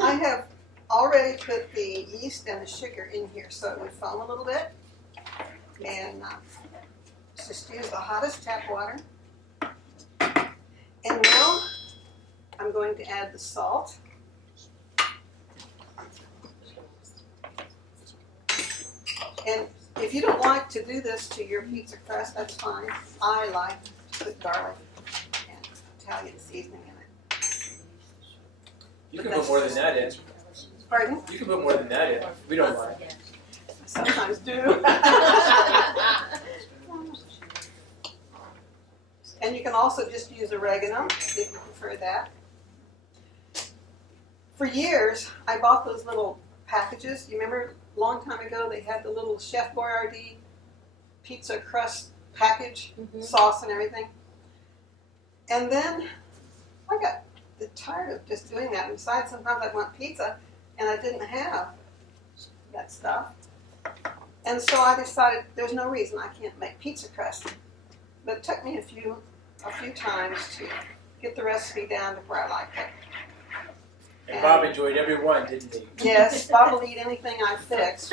I have already put the yeast and the sugar in here so it would foam a little bit. And just use the hottest tap water. And now I'm going to add the salt. And if you don't like to do this to your pizza crust, that's fine. I like to put garlic and Italian seasoning in it. You can put more than that in. Pardon? You can put more than that in. We don't mind. I sometimes do. And you can also just use oregano if you prefer that. For years, I bought those little packages. You remember a long time ago they had the little Chef Boyardee pizza crust package, sauce and everything. And then I got tired of just doing that. And besides, sometimes I want pizza and I didn't have that stuff. And so I decided there's no reason I can't make pizza crust. But it took me a few times to get the recipe down to where I liked it. And Bob enjoyed every one, didn't he? Yes, Bob will eat anything I fix.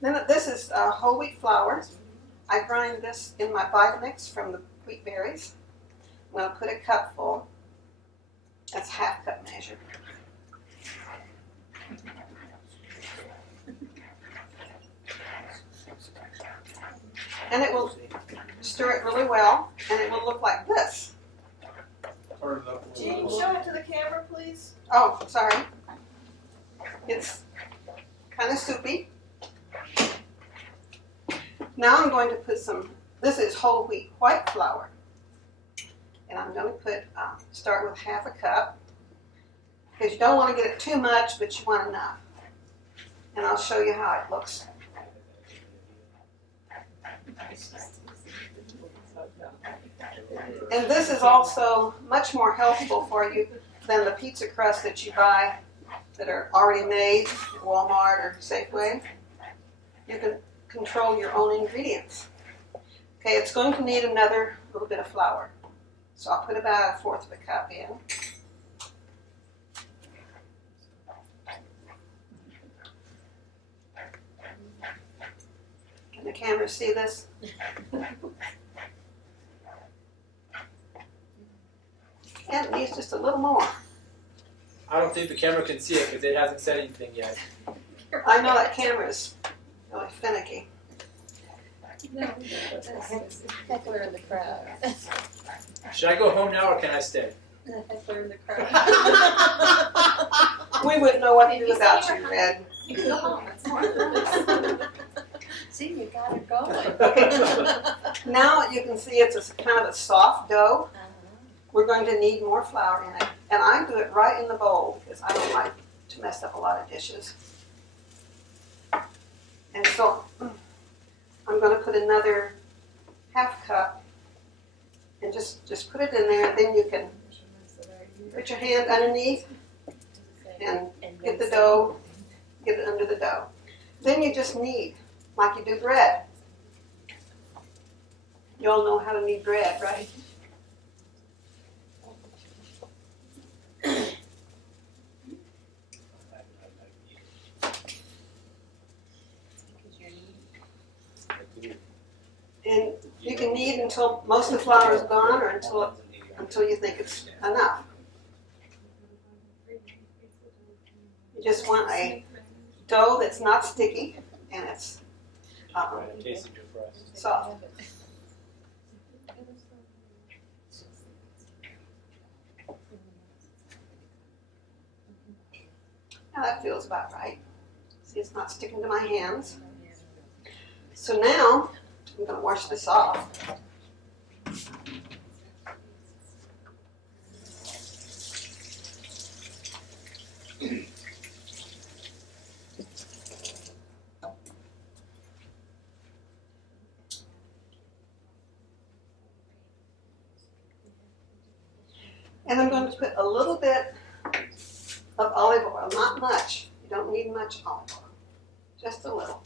Then this is whole wheat flour. I grind this in my Vitamix from the wheat berries. I'm going to put a cupful. That's half cup measure. And it will stir it really well, and it will look like this. Jean, show it to the camera, please. Oh, sorry. It's kind of soupy. Now I'm going to put this is whole wheat white flour. And I'm going to start with half a cup. Because you don't want to get it too much, but you want enough. And I'll show you how it looks. And this is also much more healthful for you than the pizza crust that you buy that are already made at Walmart or Safeway. You can control your own ingredients. Okay, it's going to need another little bit of flour. So I'll put about 1/4 of a cup in. Can the camera see this? And it needs just a little more. I don't think the camera can see it because it hasn't said anything yet. I know that camera is really finicky. No, heckler in the crowd. Should I go home now or can I stay? Heckler in the crowd. We wouldn't know what to do without you, Red. You can go home. It's more fun. See, you got it going. Okay. Now you can see it's a kind of a soft dough. We're going to need more flour in it. And I do it right in the bowl because I don't like to mess up a lot of dishes. And so I'm going to put another half cup and just put it in there, and then you can put your hand underneath and get the dough, get it under the dough. Then you just knead like you do bread. You all know how to knead bread, right? And you can knead until most of the flour is gone, or until you think it's enough. You just want a dough that's not sticky and it's soft. Now that feels about right. See, it's not sticking to my hands. So now I'm going to wash this off. And I'm going to put a little bit of olive oil, not much. You don't need much olive oil, just a little.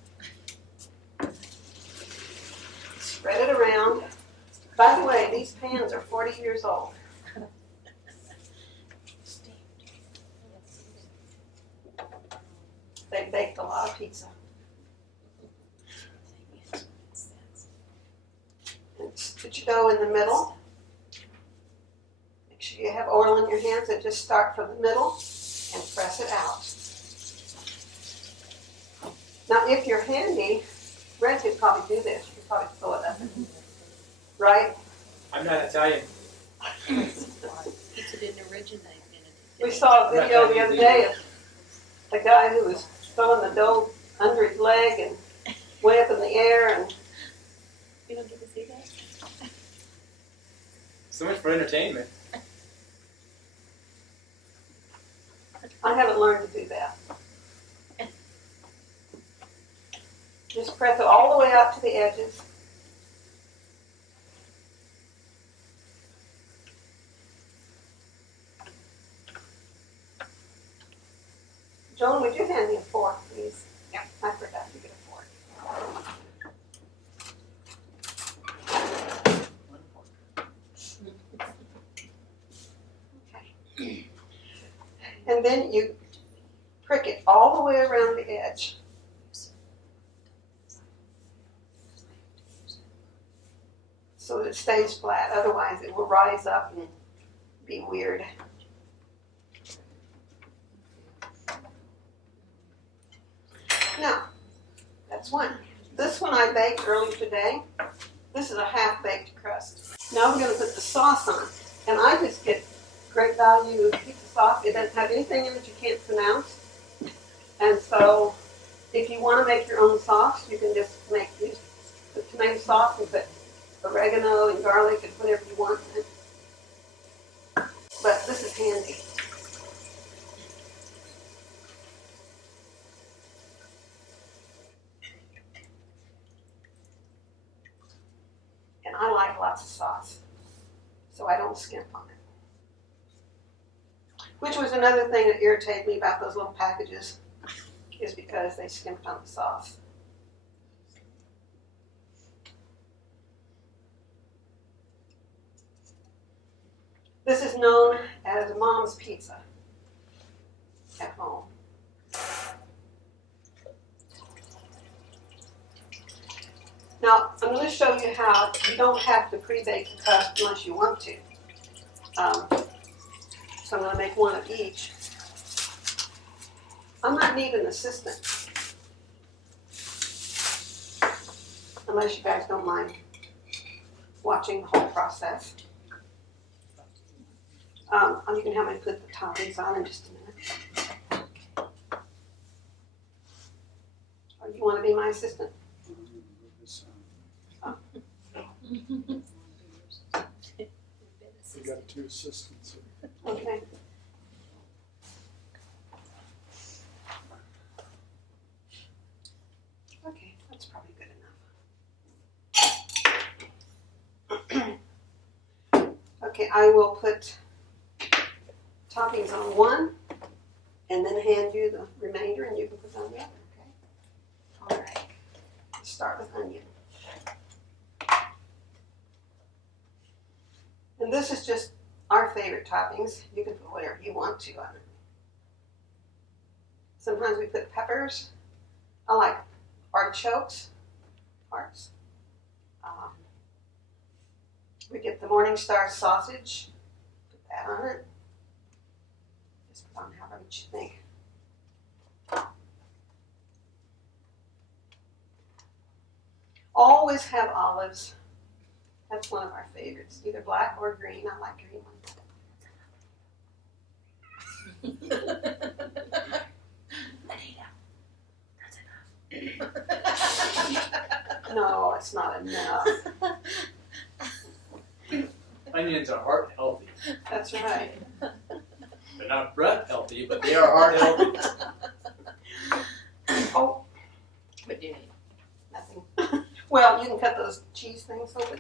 Spread it around. By the way, these pans are 40 years old. baked a lot of pizza. And just put your dough in the middle. Make sure you have oil in your hands and just start from the middle and press it out. Now, if you're handy, Red could probably do this. You could probably fill it up. Right? I'm not Italian. Pizza didn't originate in it. We saw a video the other day of a guy who was throwing the dough under his leg and way up in the air. And You don't get to see that? So much for entertainment. I haven't learned to do that. Just press it all the way out to the edges. Joan, would you hand me a fork, please? Yeah. I forgot to get a fork. Okay. And then you prick it all the way around the edge. So that it stays flat, otherwise it will rise up and be weird. Now, that's one. This one I baked early today. This is a half-baked crust. Now we're going to put the sauce on. And I just get great value pizza sauce. It doesn't have anything in it you can't pronounce. And so if you want to make your own sauce, you can just use the tomato sauce and put oregano and garlic and whatever you want in it. But this is handy. And I like lots of sauce, so I don't skimp on it. Which was another thing that irritated me about those little packages, is because they skimped on the sauce. This is known as Mom's Pizza at home. Now, I'm going to show you how you don't have to pre-bake the crust unless you want to. So I'm going to make one of each. I might need an assistant, unless you guys don't mind watching the whole process. You can have me put the toppings on in just a minute. Or you want to be my assistant? We got 2 assistants. Okay. Okay, that's probably good enough. Okay, I will put toppings on one and then hand you the remainder and you can put on the other, okay? All right. Let's start with onion. And this is just our favorite toppings. You can put whatever you want to on it. Sometimes we put peppers. I like artichokes, parts. We get the Morningstar sausage. Put that on it. Just put on however much you think. Always have olives. That's one of our favorites, either black or green. I like green ones. Anita, that's enough. No, it's not enough. Onions are heart healthy. That's right. They're not breath healthy, but they are heart healthy. Oh, What do you need? nothing. Well, you can cut those cheese things open.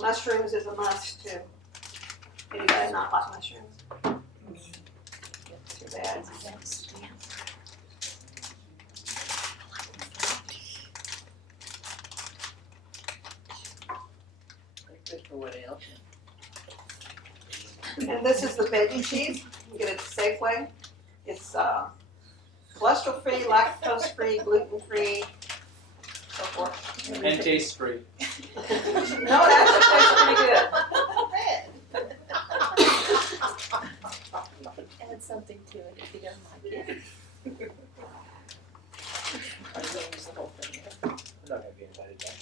Mushrooms is a must too. Anybody not like mushrooms? Too bad. Good for what else? And this is the veggie cheese. You get it at Safeway. It's cholesterol-free, lactose-free, gluten-free, so forth. And taste free. No, it actually tastes pretty good. Add something to it if you don't like it. Or you use the whole thing. I'm not gonna be invited back.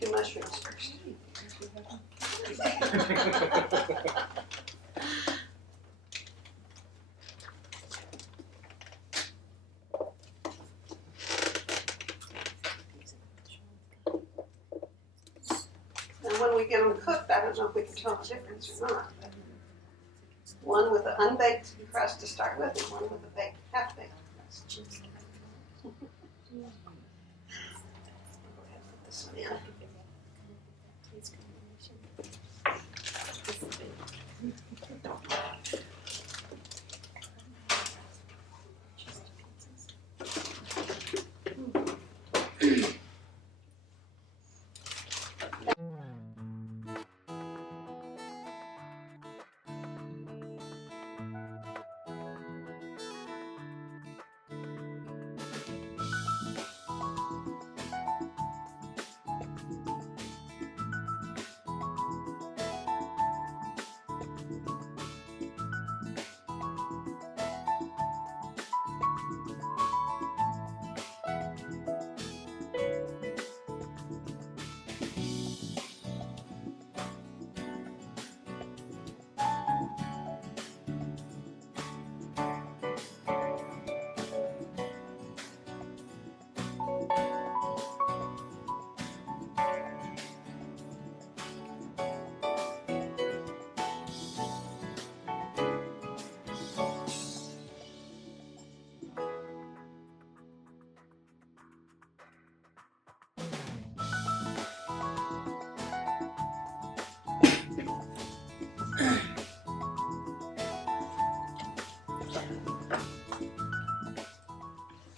Do mushrooms first. And when we get them cooked, I don't know if we can tell the difference or not. But one with an unbaked crust to start with, and one with a baked, half-baked crust. Go ahead and put this one in.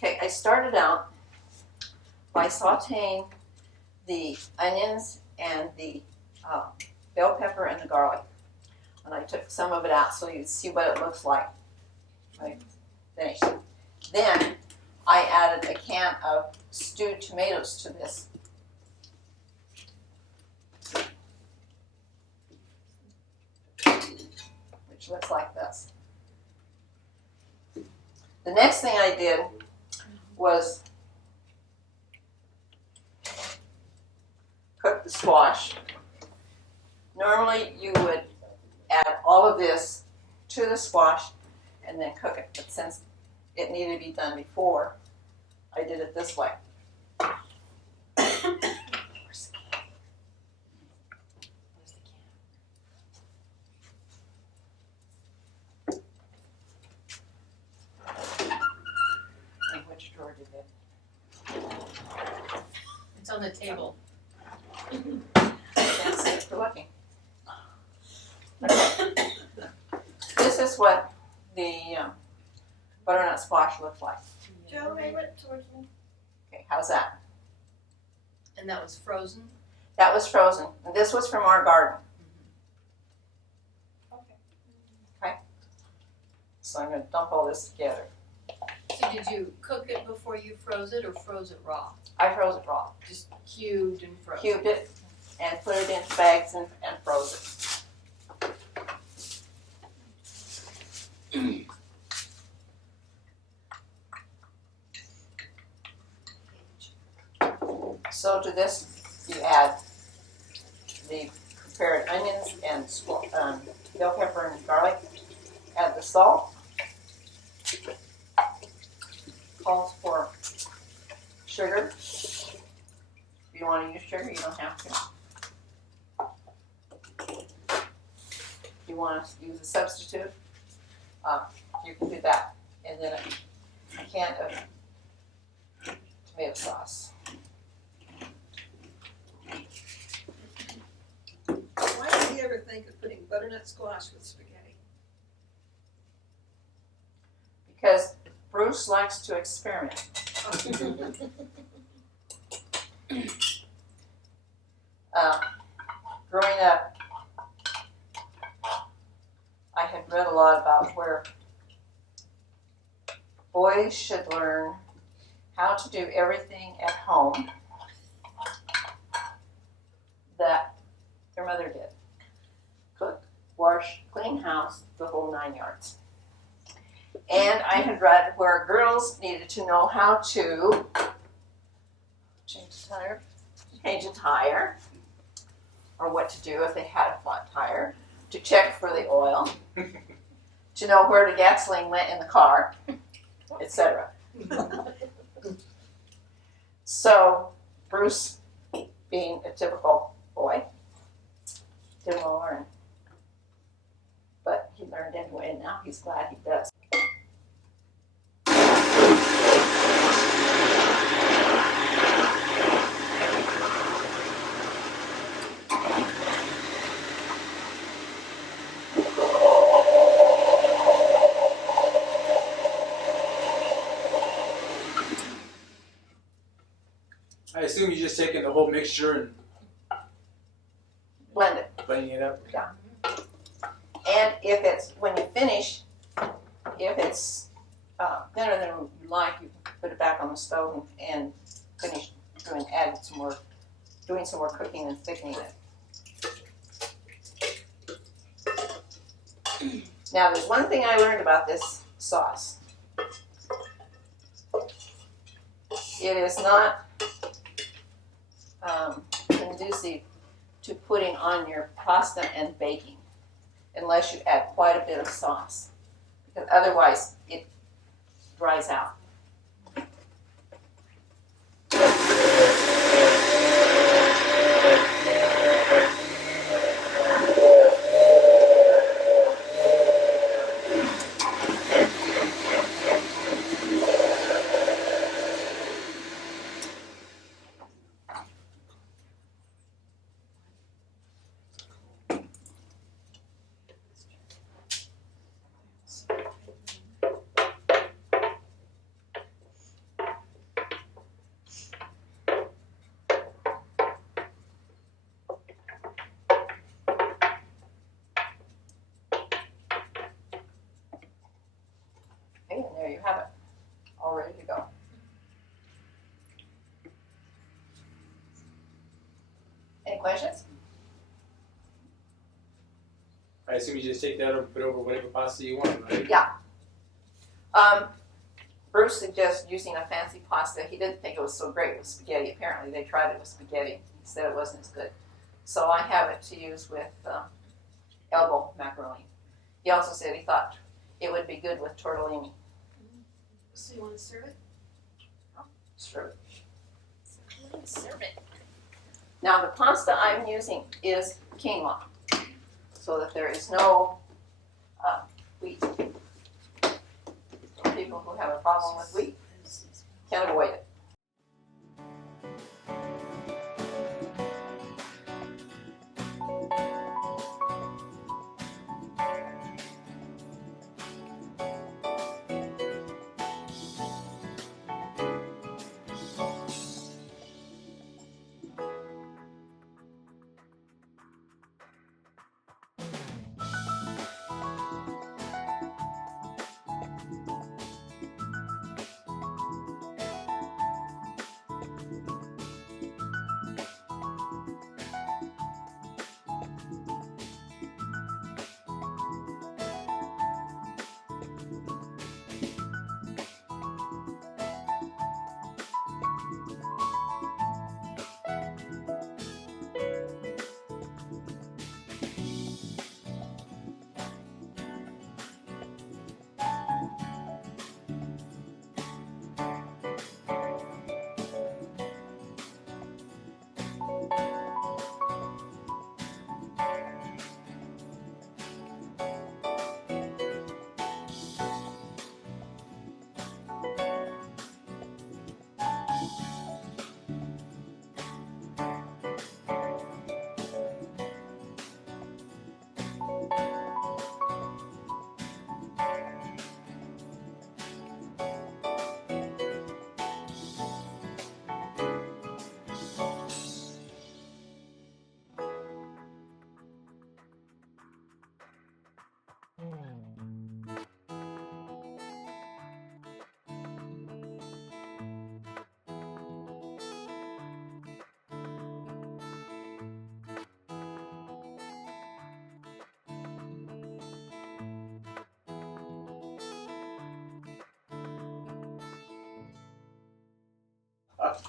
Okay, I started out by sauteing the onions and the bell pepper and the garlic. And I took some of it out so you'd see what it looks like when I finished. Then I added a can of stewed tomatoes to this. Which looks like this. The next thing I did was cook the squash. Normally you would add all of this to the squash and then cook it, but since it needed to be done before, I did it this way. Which drawer did it? It's on the table. Can't see it for looking. Okay. This is what the butternut squash looks like. Joe, name it towards me. Okay, how's that? And that was frozen? That was frozen. And this was from our garden. Okay. So I'm going to dump all this together. So did you cook it before you froze it or froze it raw? I froze it raw. Just cubed and frozen? Cubed it and put it in bags and froze it. So to this, you add the prepared onions and bell pepper and garlic. Add the salt. Calls for sugar. If you want to use sugar, you don't have to. If you want to use a substitute, you can do that. And then a can of tomato sauce. Why did you ever think of putting butternut squash with spaghetti? Because Bruce likes to experiment. Growing up, I had read a lot about where boys should learn how to do everything at home that their mother did. Cook, wash, clean house, the whole 9 yards. And I had read where girls needed to know how to change a tire, or what to do if they had a flat tire, to check for the oil, to know where the gasoline went in the car, etc. So Bruce, being a typical boy, didn't want to learn. But he learned anyway, and now he's glad he does. I assume you're just taking the whole mixture and Blend it. blending it up. And if it's, when you finish, if it's thinner than you like, you can put it back on the stove and finish doing some more cooking and thickening it. Now, there's one thing I learned about this sauce. It is not conducive to putting on your pasta and baking unless you add quite a bit of sauce, because otherwise it dries out. Okay, and there you have it, all ready to go. Any questions? I assume you just take that and put over whatever pasta you want, right? Bruce suggested using a fancy pasta. He didn't think it was so great with spaghetti. Apparently they tried it with spaghetti. He said it wasn't as good. So I have it to use with elbow macaroni. He also said he thought it would be good with tortellini. So you want to serve it? Sure. Serve it. Now the pasta I'm using is quinoa, so that there is no wheat. So people who have a problem with wheat can avoid it.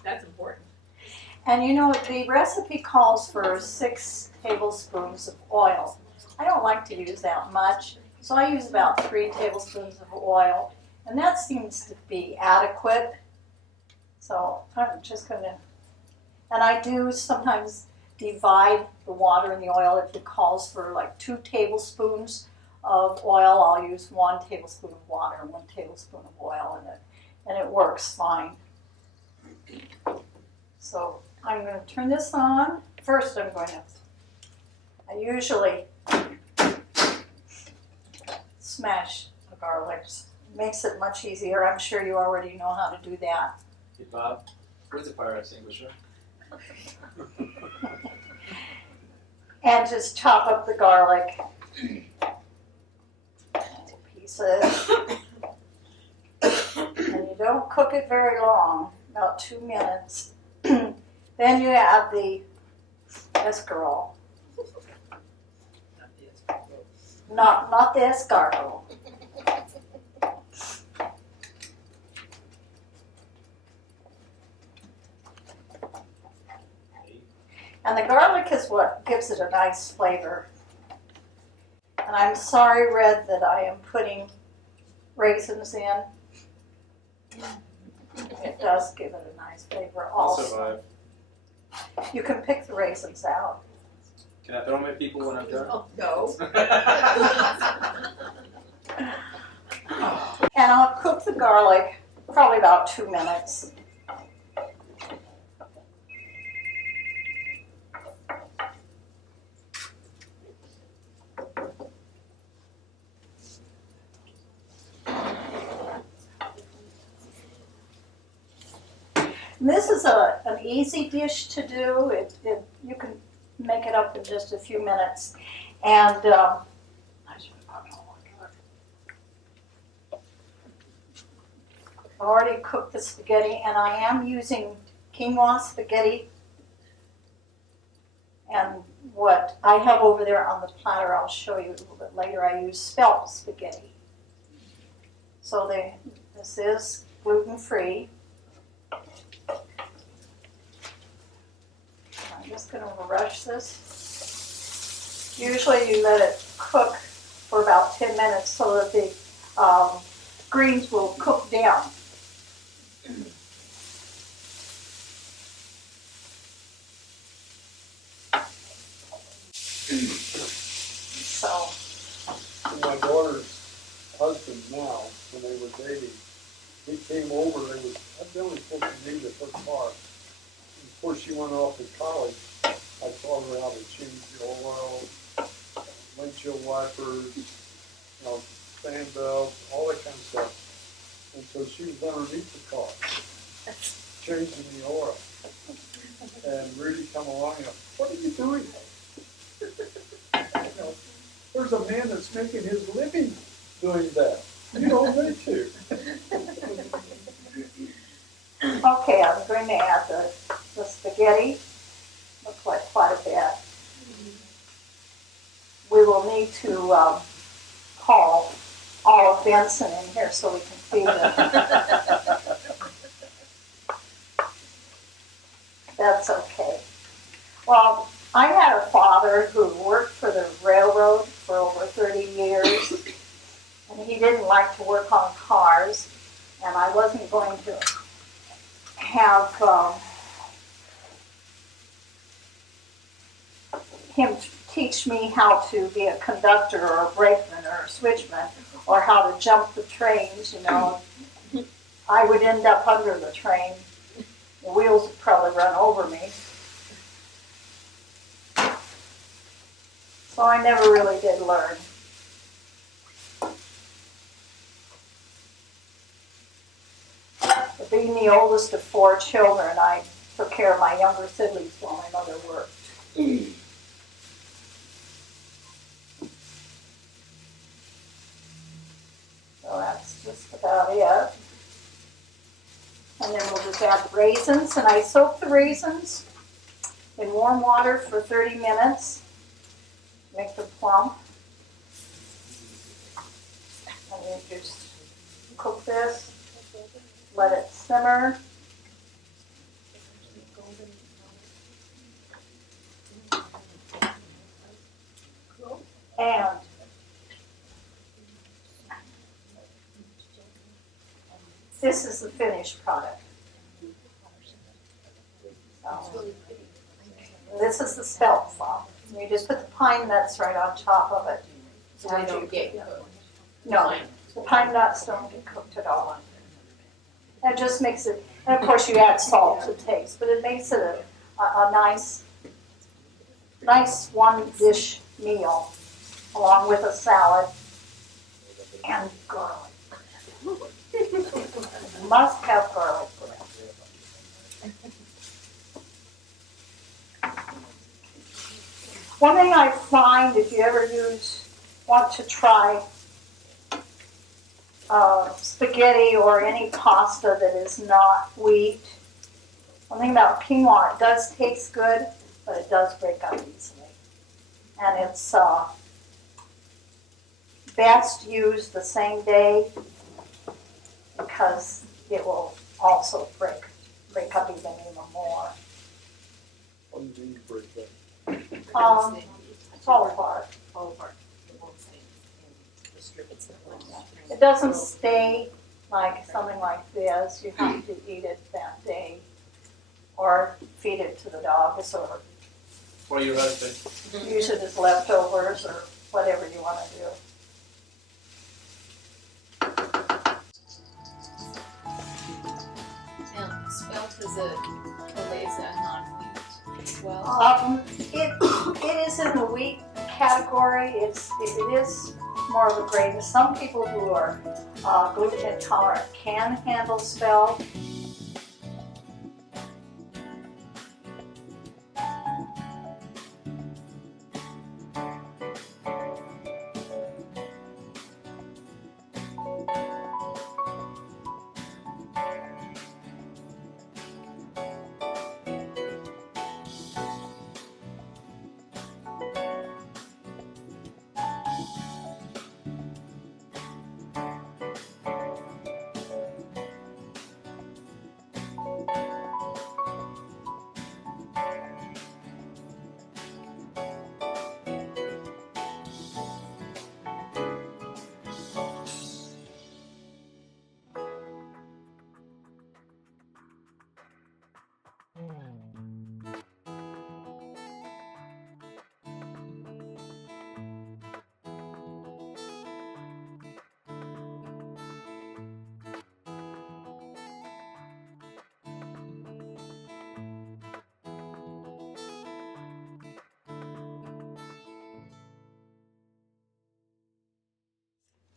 That's important. And you know, the recipe calls for 6 tablespoons of oil. I don't like to use that much, so I use about 3 tablespoons of oil, and that seems to be adequate. So I'm just gonna, and I do sometimes divide the water and the oil. If it calls for like 2 tablespoons of oil, I'll use 1 tablespoon of water and 1 tablespoon of oil in it, and it works fine. So I'm going to turn this on. First I usually smash the garlic. It makes it much easier. I'm sure you already know how to do that. Hey Bob, where's the fire extinguisher? And just chop up the garlic into pieces. And you don't cook it very long, about 2 minutes. Then you add the escarole. Not the escarole. And the garlic is what gives it a nice flavor. And I'm sorry, Red, that I am putting raisins in. It does give it a nice flavor I'll also. survive. You can pick the raisins out. Can I throw them at people when I'm done? Oh, no. And I'll cook the garlic probably about 2 minutes. And this is an easy dish to do. You can make it up in just a few minutes. And I should have put more water. I've already cooked the spaghetti, and I am using quinoa spaghetti. And what I have over there on the platter, I'll show you a little bit later, I use spelt spaghetti. So this is gluten-free. I'm just going to rush this. Usually you let it cook for about 10 minutes so that the greens will cook down. So, My daughter's husband now, when they were dating, he came over, I'd been only supposed to leave at her car. Before she went off to college, I taught her how to change the oil, windshield wipers, fan belts, all that kind of stuff. And so she was underneath the car, changing the oil. And Rudy come along and, what are you doing? There's a man that's making his living doing that. You don't need to. okay, I'm going to add the spaghetti. Looks like quite a bit. We will need to call all of Benson in here so we can feed them. That's okay. Well, I had a father who worked for the railroad for over 30 years, and he didn't like to work on cars, and I wasn't going to have him teach me how to be a conductor or a brakeman or a switchman or how to jump the trains, I would end up under the train. The wheels would probably run over me. So I never really did learn. But being the oldest of 4 children, I took care of my younger siblings while my mother worked. So that's just about it. And then we'll just add the raisins. And I soak the raisins in warm water for 30 minutes. Make them plump. And you just cook this, let it simmer. this is the finished product. This is the spelt sauce. You just put the pine nuts right on top of it. So they don't get cooked. No, the pine nuts don't get cooked at all. That just makes it, and of course you add salt to taste, but it makes it a nice one dish meal along with a salad and garlic. Must have garlic bread. One thing I find, if you ever want to try spaghetti or any pasta that is not wheat, one thing about quinoa, it does taste good, but it does break up easily. And it's best used the same day because it will also break up even more. What do you mean break that? It's all apart. All apart. It won't stay in the strip itself. It doesn't stay like something like this. You have to eat it that day or feed it to the dogs or Or your husband. use it as leftovers or whatever you want to do. Now, spelt is a non-wheat as well. It is in the wheat category. It is more of a grain. Some people who are gluten intolerant can handle spelt.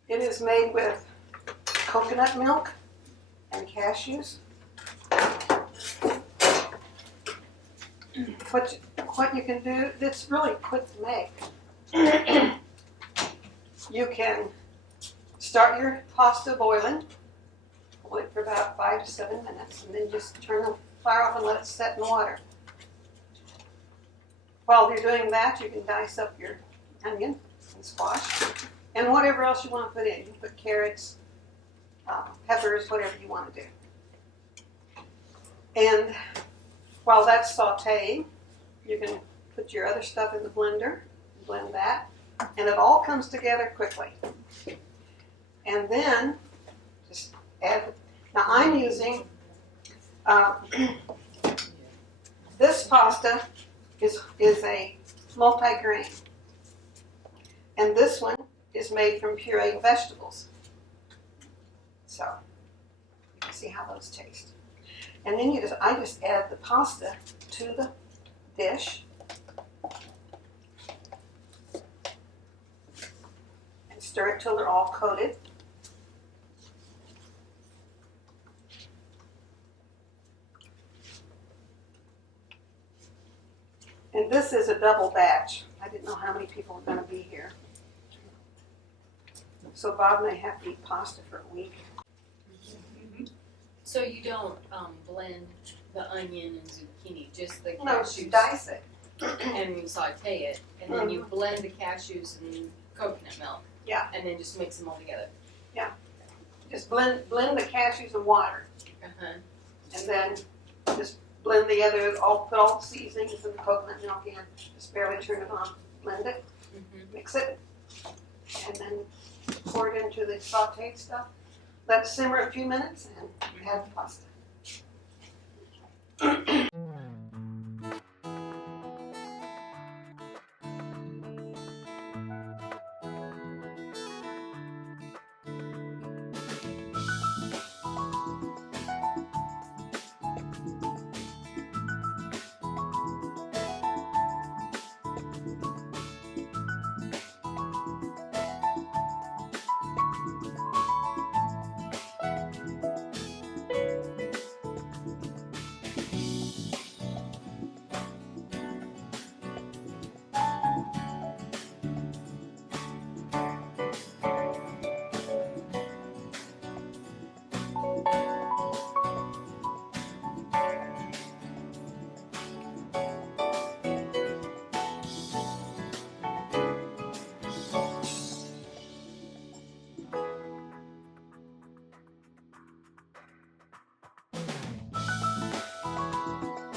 It is made with coconut milk and cashews. What you can do, it's really quick to make. You can start your pasta boiling, hold it for about 5 to 7 minutes, and then just turn the fire off and let it set in the water. While you're doing that, you can dice up your onion and squash and whatever else you want to put in. You can put carrots, peppers, whatever you want to do. And while that's sauteing, you can put your other stuff in the blender, blend that, and it all comes together quickly. And then just add, now I'm using, this pasta is a multi-grain. And this one is made from pureed vegetables. So, you can see how those taste. And then I just add the pasta to the dish. And stir it till they're all coated. And this is a double batch. I didn't know how many people were going to be here. So Bob may have to eat pasta for a week. So you don't blend the onion and zucchini, just the No, cashews, you dice it. and you saute it, and then you blend the cashews and coconut milk. Yeah. And then just mix them all together. Just blend the cashews and water. Uh-huh. And then just blend the other, put all the seasonings and the coconut milk in. Just barely turn it on, blend it, Mm-hmm. mix it, and then pour it into the sauteed stuff. Let it simmer a few minutes and add the pasta.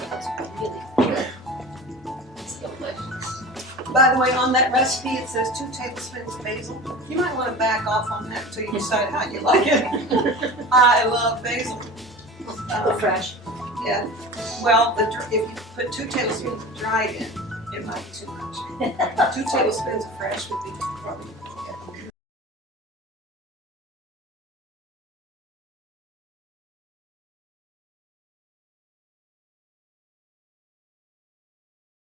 That's really good. It's delicious. By the way, on that recipe, it says 2 tablespoons of basil. You might want to back off on that until you decide how you like it. I love basil. Fresh. Yeah. Well, if you put 2 tablespoons of dried in, it might be too much. 2 tablespoons of fresh would be probably